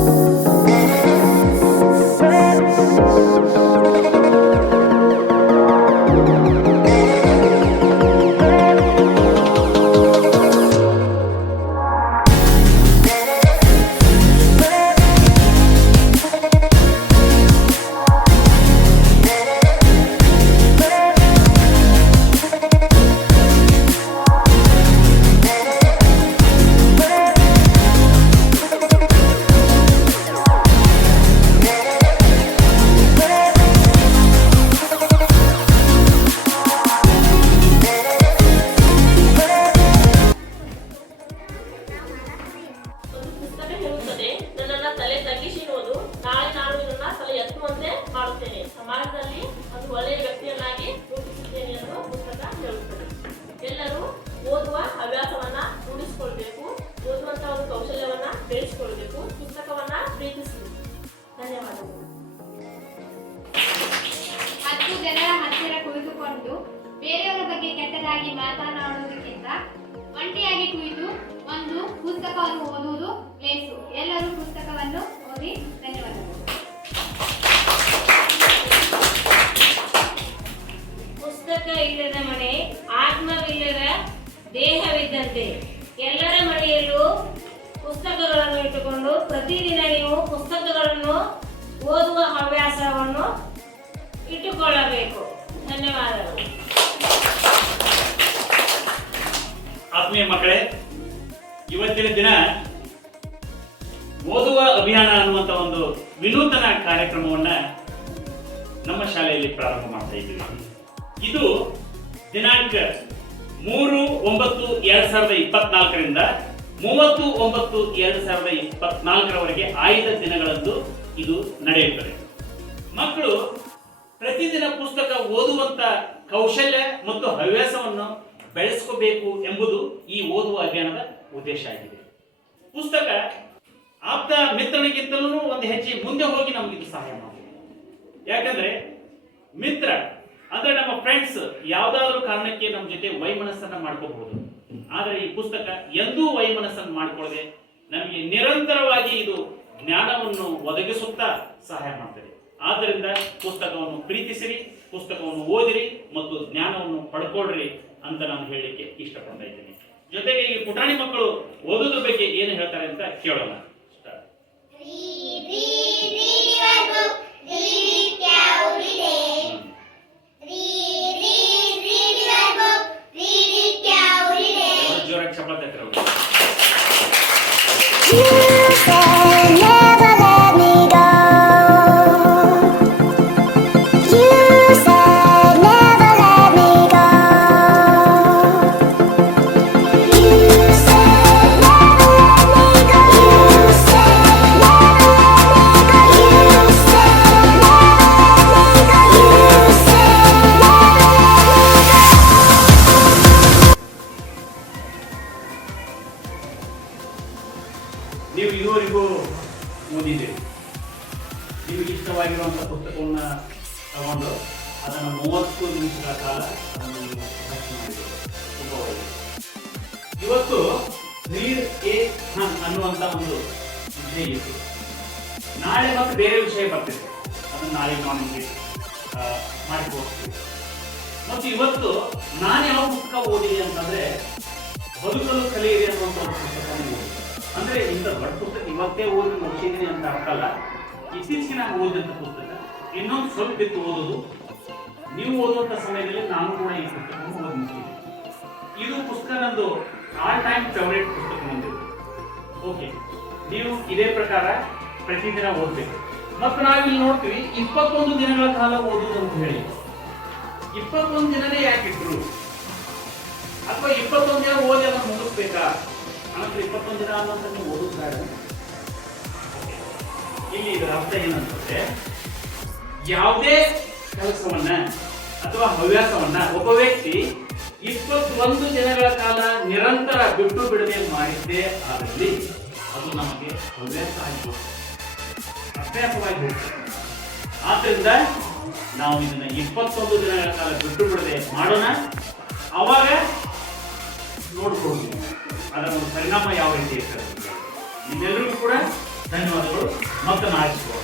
ಒಂದು ಒಂದು ಕೌಶಲ್ಯವನ್ನ ಬೆಳೆಸಿಕೊಳ್ಬೇಕು. ಪುಸ್ತಕವನ್ನ ಪ್ರೀತಿಸಿ. ಧನ್ಯವಾದಗಳು. ಹತ್ತು ಜನರ ಹತ್ತಿರ ಕುಳಿತುಕೊಂಡು ಬೇರೆಯವರ ಬಗ್ಗೆ ಕೆಟ್ಟದಾಗಿ ಮಾತನಾಡುವುದಕ್ಕಿಂತ ಒಂಟಿಯಾಗಿ ಕುಳಿತು ಒಂದು ಪುಸ್ತಕವನ್ನು ಓದುವುದು ಲೇಸು. ಎಲ್ಲರೂ ಪುಸ್ತಕವನ್ನು ಓದಿ ಧನ್ಯವಾದಗಳು. ಪುಸ್ತಕ ಇಲ್ಲದ ಮನೆ ಆತ್ಮವಿಲ್ಲದ ದೇಹವಿದ್ದಂತೆ ಎಲ್ಲರ ಪುಸ್ತಕಗಳನ್ನು ಇಟ್ಟುಕೊಂಡು ಪ್ರತಿದಿನ ನೀವು ಪುಸ್ತಕಗಳನ್ನು ಓದುವ ಹವ್ಯಾಸವನ್ನು ಇಟ್ಟುಕೊಳ್ಳಬೇಕು. ಧನ್ಯವಾದಗಳು. ಆತ್ಮೀಯ ಮಕ್ಕಳೇ, ಇವತ್ತಿನ ದಿನ ಓದುವ ಅಭಿಯಾನ ಅನ್ನುವಂತ ಒಂದು ವಿನೂತನ ಕಾರ್ಯಕ್ರಮವನ್ನ ನಮ್ಮ ಶಾಲೆಯಲ್ಲಿ ಪ್ರಾರಂಭ ಮಾಡ್ತಾ ಇದ್ದೀವಿ. ಇದು ದಿನಾಂಕ ಮೂರು ಒಂಬತ್ತು ಎರಡ್ ಸಾವಿರದ ಇಪ್ಪತ್ನಾಲ್ಕರಿಂದ ಮೂವತ್ತು ಒಂಬತ್ತು ಎರಡು ಸಾವಿರದ ಇಪ್ಪತ್ನಾಲ್ಕರವರೆಗೆ ಆಯ್ದ ದಿನಗಳಂದು ಇದು ನಡೆಯುತ್ತದೆ. ಮಕ್ಕಳು ಪ್ರತಿದಿನ ಪುಸ್ತಕ ಓದುವಂತ ಕೌಶಲ್ಯ ಮತ್ತು ಹವ್ಯಾಸವನ್ನು ಬೆಳೆಸ್ಕೋಬೇಕು ಎಂಬುದು ಈ ಓದುವ ಅಭಿಯಾನದ ಉದ್ದೇಶ ಆಗಿದೆ. ಪುಸ್ತಕ ಆಪ್ತ ಮಿತ್ರನಿಗಿಂತಲೂ ಒಂದು ಹೆಜ್ಜೆ ಮುಂದೆ ಹೋಗಿ ನಮಗಿದು ಸಹಾಯ ಮಾಡ್ತದೆ. ಯಾಕಂದ್ರೆ ಮಿತ್ರ ಅಂದ್ರೆ ನಮ್ಮ ಫ್ರೆಂಡ್ಸ್ ಯಾವ್ದಾದ್ರು ಕಾರಣಕ್ಕೆ ನಮ್ಮ ಜೊತೆ ವೈಮನಸ್ಸನ್ನ ಮಾಡ್ಕೋಬಹುದು. ಆದರೆ ಈ ಪುಸ್ತಕ ಎಂದೂ ವೈಮನಸ್ಸನ್ನು ಮಾಡಿಕೊಳ್ಳದೆ ನಮಗೆ ನಿರಂತರವಾಗಿ ಇದು ಜ್ಞಾನವನ್ನು ಒದಗಿಸುತ್ತಾ ಸಹಾಯ ಮಾಡ್ತದೆ. ಆದ್ದರಿಂದ ಪುಸ್ತಕವನ್ನು ಪ್ರೀತಿಸಿರಿ, ಪುಸ್ತಕವನ್ನು ಓದಿರಿ ಮತ್ತು ಜ್ಞಾನವನ್ನು ಪಡ್ಕೊಳ್ರಿ ಅಂತ ನಾನು ಹೇಳಲಿಕ್ಕೆ ಇಷ್ಟಪಡ್ತಾ ಇದ್ದೀನಿ. ಜೊತೆಗೆ ಈ ಪುಟಾಣಿ ಮಕ್ಕಳು ಓದೋದ್ರ ಬಗ್ಗೆ ಏನು ಹೇಳ್ತಾರೆ ಅಂತ ಕೇಳೋಣ. ಎಲ್ಲರೂ ಇಷ್ಟವಾಗಿರುವಂಥ ಪುಸ್ತಕವನ್ನು ತಗೊಂಡು ಅದನ್ನು ಮೂವತ್ತು ನಿಮಿಷಗಳ ಕಾಲ ಒಳ್ಳೆಯದು ಇವತ್ತು ನೀರ್ ಎ ಹನ್ ಅನ್ನುವಂಥ ಒಂದು ವಿಷಯ ಇತ್ತು. ನಾಳೆ ಮತ್ತೆ ಬೇರೆ ವಿಷಯ ಬರ್ತಿದೆ. ಅದನ್ನ ನಾಳೆ ನಿಮಗೆ ಮಾಡಿಕೊಡ್ತೀವಿ. ಮತ್ತು ಇವತ್ತು ನಾನು ಯಾವ ಪುಸ್ತಕ ಓದಿದೆ ಅಂತಂದ್ರೆ ಬದುಕಲು ಕಲಿಯಿರಿ ಅನ್ನುವಂಥ ಒಂದು ಪುಸ್ತಕವನ್ನು ಓದಿದೆ. ಅಂದ್ರೆ ಇಂಥ ದೊಡ್ಡ ಪುಸ್ತಕ ಇವತ್ತೇ ಓದಿ ಮುಗಿಸಿದ್ದೀನಿ ಅಂತ ಅರ್ಥ ಅಲ್ಲ ಇತ್ತೀಚೆಗೆ ನಾನು ಓದಿದಂಥ ಪುಸ್ತಕ ಇನ್ನೊಂದು ಸ್ವಲ್ಪ ಇತ್ತು ಓದೋದು. ನೀವು ಓದುವಂಥ ಸಮಯದಲ್ಲಿ ನಾನು ಕೂಡ ಈ ಪುಸ್ತಕವನ್ನು ಓದಿದ್ದೀನಿ ಇದು ಪುಸ್ತಕ ನಂದು ಆಲ್ ಟೈಮ್ ಫೇವರೇಟ್ ಪುಸ್ತಕ ನಂದು ಓಕೆ ನೀವು ಇದೇ ಪ್ರಕಾರ ಪ್ರತಿದಿನ ಓದಬೇಕು. ಮತ್ತು ನಾವಿಲ್ಲಿ ನೋಡ್ತೀವಿ, ಇಪ್ಪತ್ತೊಂದು ದಿನಗಳ ಕಾಲ ಓದುವುದು ಅಂತ ಹೇಳಿ. ಇಪ್ಪತ್ತೊಂದು ದಿನನೇ ಯಾಕಿಟ್ರು ಅಥವಾ ಇಪ್ಪತ್ತೊಂದು ದಿನ ಓದಿ ಅದನ್ನು ಮುಗಿಸ್ಬೇಕಾ? ಅನಂತರ ಇಪ್ಪತ್ತೊಂದು ದಿನ ಅನ್ನೋದನ್ನು ಓದುತ್ತಾರೆ ಇಲ್ಲಿ ಇದರ ಅರ್ಥ ಏನಂತಂದ್ರೆ ಯಾವುದೇ ಕೆಲಸವನ್ನ ಅಥವಾ ಹವ್ಯಾಸವನ್ನ ಒಬ್ಬ ವ್ಯಕ್ತಿ ಇಪ್ಪತ್ತೊಂದು ದಿನಗಳ ಕಾಲ ನಿರಂತರ ಬಿಟ್ಟು ಬಿಡದೆ ಮಾಡಿದ್ದೇ ಆದಲ್ಲಿ ಅದು ನಮಗೆ ಹವ್ಯಾಸ ಆಗಿ ಹೋಗ್ತದೆ. ಅಭ್ಯಾಸವಾಗಿ ಆದ್ರಿಂದ ನಾವು ಇದನ್ನ ಇಪ್ಪತ್ತೊಂದು ದಿನಗಳ ಕಾಲ ಬಿಟ್ಟು ಬಿಡದೆ ಮಾಡೋಣ. ಅವಾಗ ನೋಡ್ಬೋದು ಅದರ ಒಂದು ಪರಿಣಾಮ ಯಾವ ರೀತಿ ಇರ್ತದೆ ನಿಮ್ಮೆಲ್ಲರಿಗೂ ಕೂಡ ಧನ್ಯವಾದಗಳು. ಮತ್ತೆ ನಾಳೆ ಸಿಗೋಣ